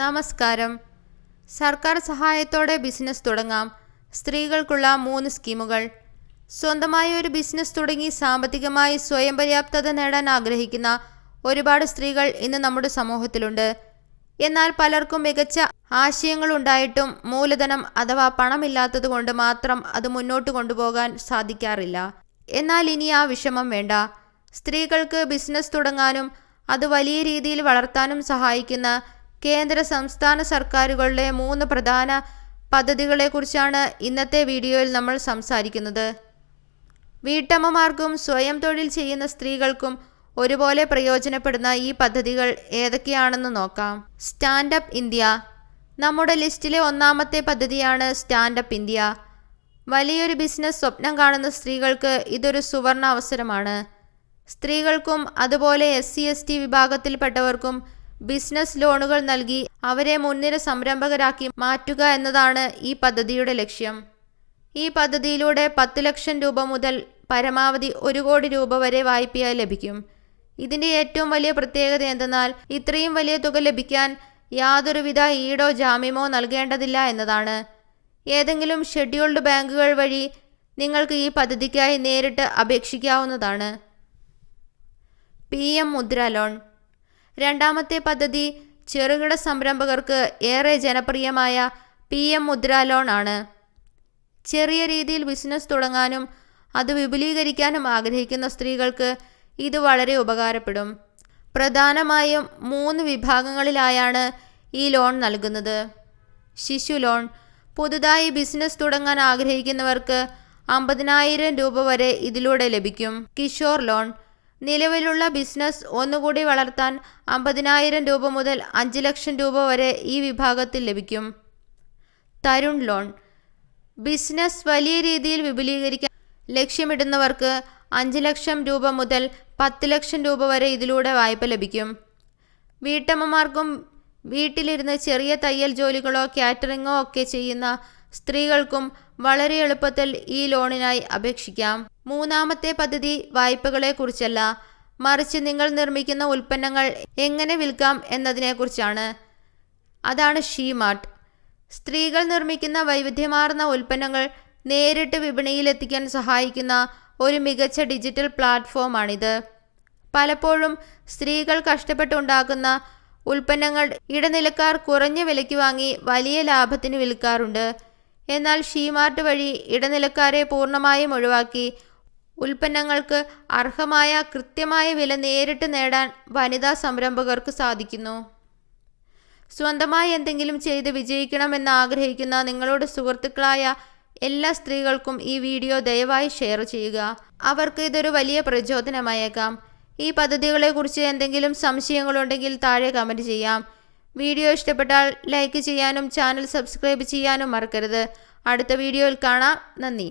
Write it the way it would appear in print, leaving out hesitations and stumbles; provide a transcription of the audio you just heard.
നമസ്കാരം. സർക്കാർ സഹായത്തോടെ ബിസിനസ് തുടങ്ങാം. സ്ത്രീകൾക്കുള്ള 3 സ്കീമുകൾ. സ്വന്തമായി ഒരു ബിസിനസ് തുടങ്ങി സാമ്പത്തികമായി സ്വയം പര്യാപ്തത നേടാൻ ആഗ്രഹിക്കുന്ന ഒരുപാട് സ്ത്രീകൾ ഇന്ന് നമ്മുടെ സമൂഹത്തിലുണ്ട്. എന്നാൽ പലർക്കും മികച്ച ആശയങ്ങളുണ്ടായിട്ടും മൂലധനം അഥവാ പണമില്ലാത്തതുകൊണ്ട് മാത്രം അത് മുന്നോട്ട് കൊണ്ടുപോകാൻ സാധിക്കാറില്ല. എന്നാൽ ഇനി ആ വിഷമം വേണ്ട. സ്ത്രീകൾക്ക് ബിസിനസ് തുടങ്ങാനും അത് വലിയ രീതിയിൽ വളർത്താനും സഹായിക്കുന്ന കേന്ദ്ര സംസ്ഥാന സർക്കാരുകളുടെ 3 പ്രധാന പദ്ധതികളെക്കുറിച്ചാണ് ഇന്നത്തെ വീഡിയോയിൽ നമ്മൾ സംസാരിക്കുന്നത്. വീട്ടമ്മമാർക്കും സ്വയം തൊഴിൽ ചെയ്യുന്ന സ്ത്രീകൾക്കും ഒരുപോലെ പ്രയോജനപ്പെടുന്ന ഈ പദ്ധതികൾ ഏതൊക്കെയാണെന്ന് നോക്കാം. Stand up India. നമ്മുടെ ലിസ്റ്റിലെ 1ാമത്തെ പദ്ധതിയാണ് സ്റ്റാൻഡപ്പ് ഇന്ത്യ. വലിയൊരു ബിസിനസ് സ്വപ്നം കാണുന്ന സ്ത്രീകൾക്ക് ഇതൊരു സുവർണ അവസരമാണ്. സ്ത്രീകൾക്കും അതുപോലെ SC/ST വിഭാഗത്തിൽപ്പെട്ടവർക്കും ബിസിനസ് ലോണുകൾ നൽകി അവരെ മുൻനിര സംരംഭകരാക്കി മാറ്റുക എന്നതാണ് ഈ പദ്ധതിയുടെ ലക്ഷ്യം. ഈ പദ്ധതിയിലൂടെ 10 ലക്ഷം രൂപ മുതൽ പരമാവധി 1 കോടി രൂപ വരെ വായ്പയായി ലഭിക്കും. ഇതിൻ്റെ ഏറ്റവും വലിയ പ്രത്യേകത എന്തെന്നാൽ ഇത്രയും വലിയ തുക ലഭിക്കാൻ യാതൊരുവിധ ഈടോ ജാമ്യമോ നൽകേണ്ടതില്ല എന്നതാണ്. ഏതെങ്കിലും ഷെഡ്യൂൾഡ് ബാങ്കുകൾ വഴി നിങ്ങൾക്ക് ഈ പദ്ധതിക്കായി നേരിട്ട് അപേക്ഷിക്കാവുന്നതാണ്. PM മുദ്ര ലോൺ. 2ാമത്തെ പദ്ധതി ചെറുകിട സംരംഭകർക്ക് ഏറെ ജനപ്രിയമായ PM മുദ്ര ലോൺ ആണ്. ചെറിയ രീതിയിൽ ബിസിനസ് തുടങ്ങാനും അത് വിപുലീകരിക്കാനും ആഗ്രഹിക്കുന്ന സ്ത്രീകൾക്ക് ഇത് വളരെ ഉപകാരപ്പെടും. പ്രധാനമായും 3 വിഭാഗങ്ങളിലായാണ് ഈ ലോൺ നൽകുന്നത്. ശിശു ലോൺ. പുതുതായി ബിസിനസ് തുടങ്ങാൻ ആഗ്രഹിക്കുന്നവർക്ക് 50,000 രൂപ വരെ ഇതിലൂടെ ലഭിക്കും. കിഷോർ ലോൺ. നിലവിലുള്ള ബിസിനസ് ഒന്നുകൂടി വളർത്താൻ 50,000 രൂപ മുതൽ 5 ലക്ഷം രൂപ വരെ ഈ വിഭാഗത്തിൽ ലഭിക്കും. തരുൺ ലോൺ. ബിസിനസ് വലിയ രീതിയിൽ വിപുലീകരിക്കാൻ ലക്ഷ്യമിടുന്നവർക്ക് 5 ലക്ഷം രൂപ മുതൽ 10 ലക്ഷം രൂപ വരെ ഇതിലൂടെ വായ്പ ലഭിക്കും. വീട്ടമ്മമാർക്കും വീട്ടിലിരുന്ന് ചെറിയ തയ്യൽ ജോലികളോ കാറ്ററിങ്ങോ ഒക്കെ ചെയ്യുന്ന സ്ത്രീകൾക്കും വളരെ എളുപ്പത്തിൽ ഈ ലോണിനായി അപേക്ഷിക്കാം. 3ാമത്തെ പദ്ധതി വായ്പകളെ കുറിച്ചല്ല, മറിച്ച് നിങ്ങൾ നിർമ്മിക്കുന്ന ഉൽപ്പന്നങ്ങൾ എങ്ങനെ വിൽക്കാം എന്നതിനെക്കുറിച്ചാണ്. അതാണ് ഷീമാർട്ട്. സ്ത്രീകൾ നിർമ്മിക്കുന്ന വൈവിധ്യമാർന്ന ഉൽപ്പന്നങ്ങൾ നേരിട്ട് വിപണിയിലെത്തിക്കാൻ സഹായിക്കുന്ന ഒരു മികച്ച ഡിജിറ്റൽ പ്ലാറ്റ്ഫോമാണിത്. പലപ്പോഴും സ്ത്രീകൾ കഷ്ടപ്പെട്ടുണ്ടാക്കുന്ന ഉൽപ്പന്നങ്ങൾ ഇടനിലക്കാർ കുറഞ്ഞ വിലയ്ക്ക് വാങ്ങി വലിയ ലാഭത്തിന് വിൽക്കാറുണ്ട്. എന്നാൽ ഷീമാർട്ട് വഴി ഇടനിലക്കാരെ പൂർണ്ണമായും ഒഴിവാക്കി ഉൽപ്പന്നങ്ങൾക്ക് അർഹമായ കൃത്യമായ വില നേരിട്ട് നേടാൻ വനിതാ സംരംഭകർക്ക് സാധിക്കുന്നു. സ്വന്തമായി എന്തെങ്കിലും ചെയ്ത് വിജയിക്കണമെന്ന് ആഗ്രഹിക്കുന്ന നിങ്ങളുടെ സുഹൃത്തുക്കളായ എല്ലാ സ്ത്രീകൾക്കും ഈ വീഡിയോ ദയവായി ഷെയർ ചെയ്യുക. അവർക്ക് ഇതൊരു വലിയ പ്രചോദനമായേക്കാം. ഈ പദ്ധതികളെക്കുറിച്ച് എന്തെങ്കിലും സംശയങ്ങളുണ്ടെങ്കിൽ താഴെ കമൻറ്റ് ചെയ്യാം. വീഡിയോ ഇഷ്ടപ്പെട്ടാൽ ലൈക്ക് ചെയ്യാനും ചാനൽ സബ്സ്ക്രൈബ് ചെയ്യാനും മറക്കരുത്. അടുത്ത വീഡിയോയിൽ കാണാം. നന്ദി.